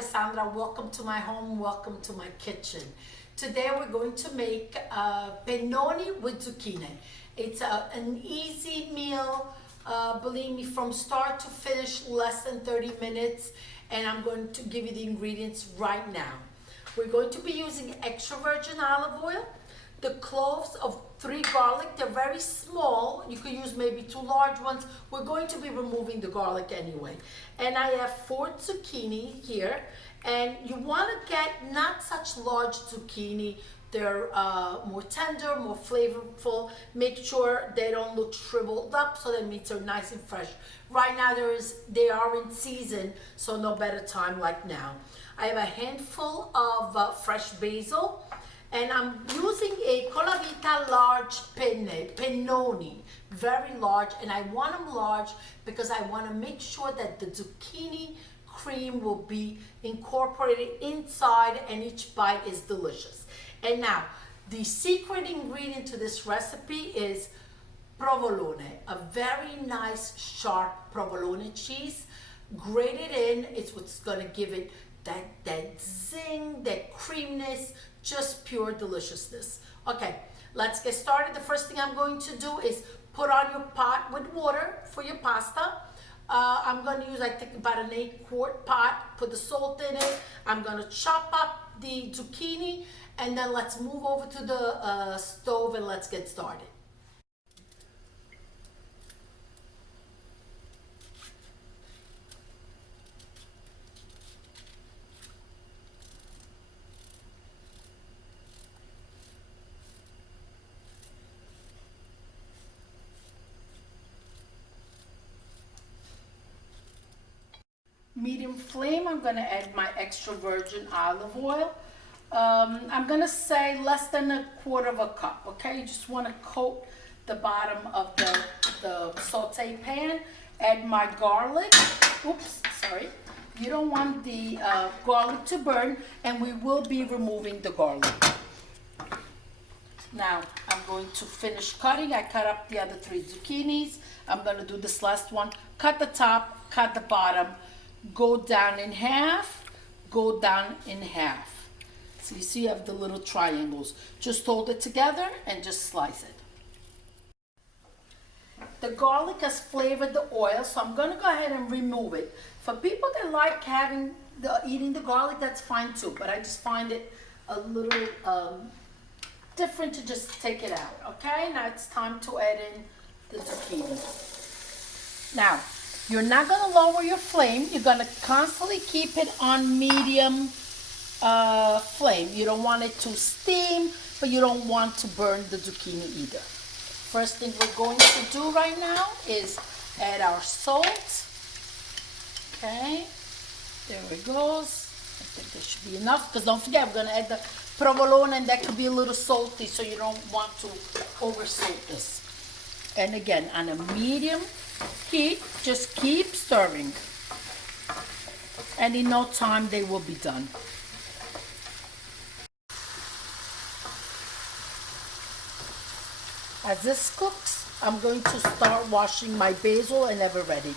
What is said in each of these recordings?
Alessandra. Welcome to my home. Welcome to my kitchen. Today we're going to make pennoni with zucchine. It's an easy meal, believe me, from start to finish, less than 30 minutes. And I'm going to give you the ingredients right now. We're going to be using extra virgin olive oil, the cloves of 3 garlic. They're very small. You could use maybe 2 large ones. We're going to be removing the garlic anyway. And I have 4 zucchini here. And you want to get not such large zucchini. They're more tender, more flavorful. Make sure they don't look shriveled up, so that means they're nice and fresh. Right now they are in season, so no better time like now. I have a handful of fresh basil. And I'm using a Colavita large pennoni, very large, and I want them large because I want to make sure that the zucchini cream will be incorporated inside and each bite is delicious. And now, the secret ingredient to this recipe is provolone, a very nice sharp provolone cheese. Grated in, it's what's going to give it that zing, that creaminess, just pure deliciousness. Okay, let's get started. The first thing I'm going to do is put on your pot with water for your pasta. I'm going to use, I think, about an 8-quart pot. Put the salt in it. I'm going to chop up the zucchini, and then let's move over to the stove and let's get started. Medium flame, I'm going to add my extra virgin olive oil. I'm going to say less than 1/4 cup, okay? You just want to coat the bottom of the saute pan. Add my garlic. Oops, sorry. You don't want the garlic to burn, and we will be removing the garlic. Now, I'm going to finish cutting. I cut up the other 3 zucchinis. I'm going to do this last one. Cut the top, cut the bottom. Go down in half, go down in half. So you see you have the little triangles. Just hold it together and just slice it. The garlic has flavored the oil, so I'm going to go ahead and remove it. For people that like eating the garlic, that's fine too, but I just find it a little different to just take it out. Okay, now it's time to add in the zucchini. Now, you're not going to lower your flame. You're going to constantly keep it on medium flame. You don't want it to steam, but you don't want to burn the zucchini either. First thing we're going to do right now is add our salt. Okay, there it goes. I think there should be enough, because don't forget, we're going to add the provolone, and that could be a little salty, so you don't want to over salt this. And again, on a medium heat, just keep stirring, and in no time they will be done. As this cooks, I'm going to start washing my basil and have it ready.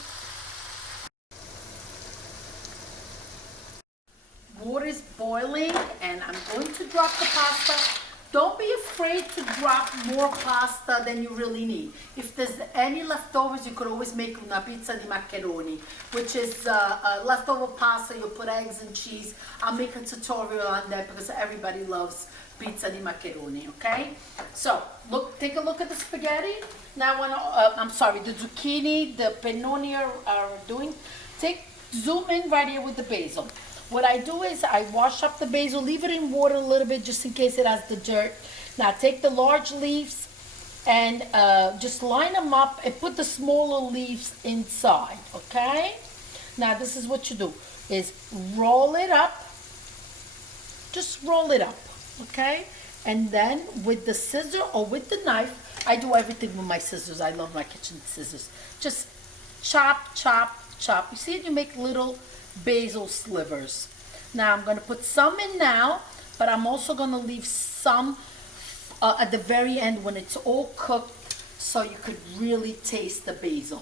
Water is boiling, and I'm going to drop the pasta. Don't be afraid to drop more pasta than you really need. If there's any leftovers, you could always make una pizza di maccheroni, which is leftover pasta. You put eggs and cheese. I'll make a tutorial on that because everybody loves pizza di maccheroni, okay? So, take a look at the spaghetti. Now, the zucchini, the pennoni are doing. Zoom in right here with the basil. What I do is I wash up the basil, leave it in water a little bit just in case it has the dirt. Now take the large leaves and just line them up and put the smaller leaves inside, okay? Now this is what you do, is roll it up, just roll it up, okay? And then with the scissor or with the knife, I do everything with my scissors. I love my kitchen scissors. Just chop, chop, chop. You see it? You make little basil slivers. Now I'm going to put some in now, but I'm also going to leave some at the very end when it's all cooked, so you could really taste the basil.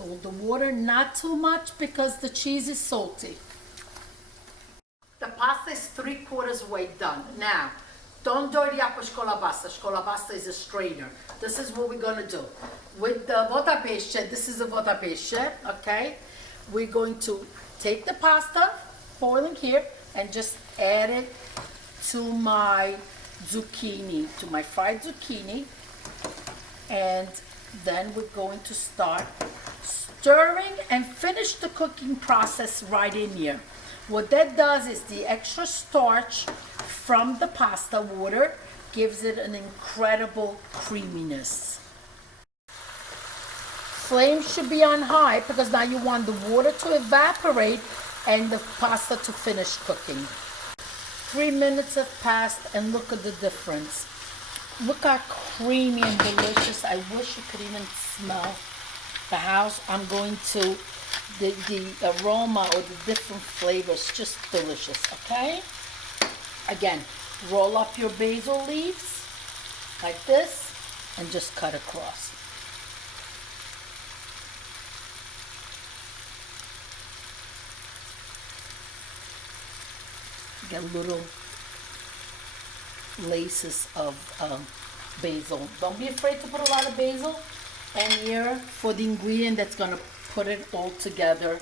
So the water, not too much because the cheese is salty. The pasta is 3/4 way done. Now, don't dirty up with scolapasta. Scolapasta is a strainer. This is what we're gonna do. With the votapesce, this is a votapesce, okay? We're going to take the pasta, boiling here, and just add it to my zucchini, to my fried zucchini. And then we're going to start stirring and finish the cooking process right in here. What that does is the extra starch from the pasta water gives it an incredible creaminess. Flame should be on high because now you want the water to evaporate and the pasta to finish cooking. 3 minutes have passed and look at the difference. Look how creamy and delicious. I wish you could even smell the house. I'm going to, the aroma or the different flavors, just delicious, okay? Again, roll up your basil leaves like this and just cut across. Get little laces of basil. Don't be afraid to put a lot of basil. And here, for the ingredient that's gonna put it all together,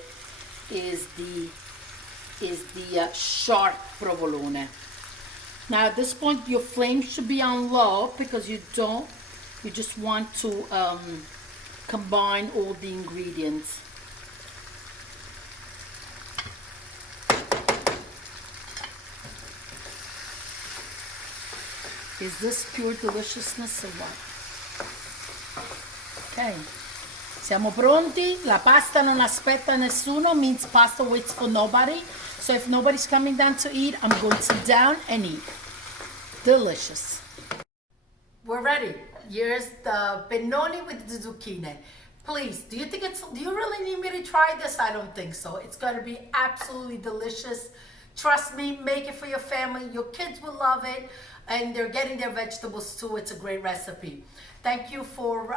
is the sharp provolone. Now at this point, your flame should be on low because you just want to combine all the ingredients. Is this pure deliciousness or what? Ok, siamo pronti. La pasta non aspetta nessuno, means pasta waits for nobody. So if nobody's coming down to eat, I'm going to sit down and eat. Delicious. We're ready. Here's the pennoni with the zucchine. Please, do you really need me to try this? I don't think so. It's going to be absolutely delicious. Trust me, make it for your family. Your kids will love it. And they're getting their vegetables too. It's a great recipe. Thank you for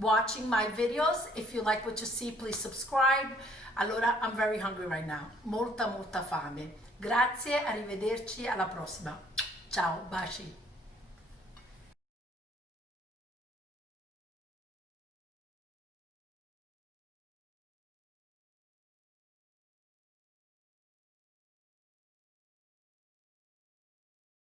watching my videos. If you like what you see, please subscribe. Allora, I'm very hungry right now. Molta fame. Grazie, arrivederci, alla prossima. Ciao, baci.